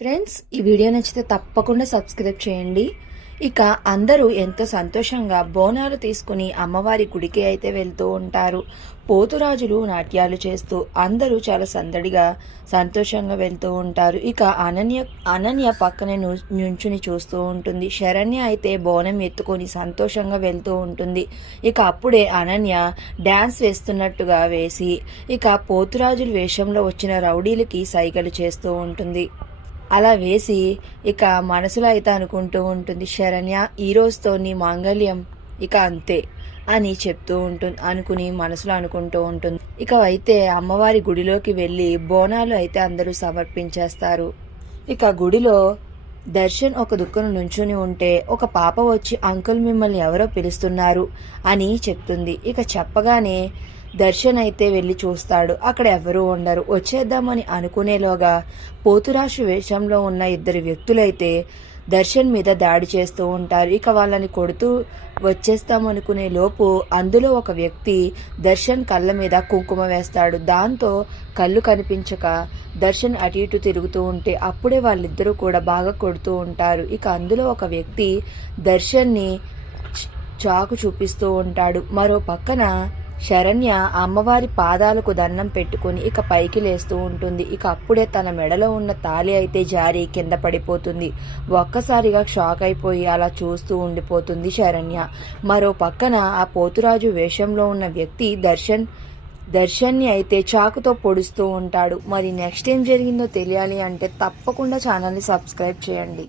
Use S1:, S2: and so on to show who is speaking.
S1: Friends ఈ video నచ్చితే తప్పకుండా సబ్స్క్రైబ్ చేయండి. ఇక అందరూ ఎంతో సంతోషంగా బోనాలు తీసుకుని అమ్మవారి గుడికి అయితే వెళ్తూ ఉంటారు. పోతురాజులు నాట్యాలు చేస్తూ అందరూ చాలా సందడిగా సంతోషంగా వెళ్తూ ఉంటారు. ఇక అనన్య అనన్య పక్కనే ను- నుంచుని చూస్తూ ఉంటుంది. శరణ్య అయితే బోనం ఎత్తుకొని సంతోషంగా వెళ్తూ ఉంటుంది. ఇక అప్పుడే అనన్య డ్యాన్స్ వేస్తున్నట్టుగా వేసి ఇక పోతురాజుల వేషంలో వచ్చిన రౌడీలకి సైగలు చేస్తూ ఉంటుంది. అలా వేసి ఇక మనసులో అయితే అనుకుంటూ ఉంటుంది శరణ్య ఈ రోజుతో నీ మాంగళ్యం ఇక అంతే అని చెప్తూ ఉంటుంది అనుకుని మనసులో అనుకుంటూ ఉంటుంది. ఇక అయితే అమ్మవారి గుడిలోకి వెళ్ళి బోనాలు అయితే అందరూ సమర్పించేస్తారు. ఇక గుడిలో దర్శన్ ఒక దుఃఖను నుంచుని ఉంటే ఒక పాప వచ్చి అంకుల్ మిమ్మల్ని ఎవరో పిలుస్తున్నారు అని చెప్తుంది. ఇక చెప్పగానే దర్శన్ అయితే వెళ్ళి చూస్తాడు. అక్కడ ఎవరూ ఉండరు. వచ్చేద్దామని అనుకునేలోగా పోతురాశు వేషంలో ఉన్న ఇద్దరు వ్యక్తులైతే దర్శన్ మీద దాడి చేస్తూ ఉంటారు. ఇక వాళ్ళని కొడుతూ వచ్చేస్తామనుకునే లోపు అందులో ఒక వ్యక్తి దర్శన్ కళ్ళ మీద కుంకుమ వేస్తాడు. దాంతో కళ్ళు కనిపించక దర్శన్ అటు ఇటు తిరుగుతూ ఉంటే అప్పుడే వాళ్ళిద్దరూ కూడా బాగా కొడుతూ ఉంటారు. ఇక అందులో ఒక వ్యక్తి దర్శన్ని చాకు చూపిస్తూ ఉంటాడు. మరో పక్కన శరణ్య అమ్మవారి పాదాలకు దండం పెట్టుకుని ఇక పైకి లేస్తూ ఉంటుంది. ఇక అప్పుడే తన మెడలో ఉన్న తాళి అయితే జారి కింద పడిపోతుంది. ఒక్కసారిగా షాక్ అయిపోయి అలా చూస్తూ ఉండిపోతుంది శరణ్య. మరో పక్కన ఆ పోతురాజు వేషంలో ఉన్న వ్యక్తి దర్శన్ దర్శన్ని అయితే చాకుతో పొడుస్తూ ఉంటాడు. మరి నెక్స్ట్ ఏం జరిగిందో తెలియాలి అంటే తప్పకుండా ఛానల్ని సబ్స్క్రైబ్ చేయండి.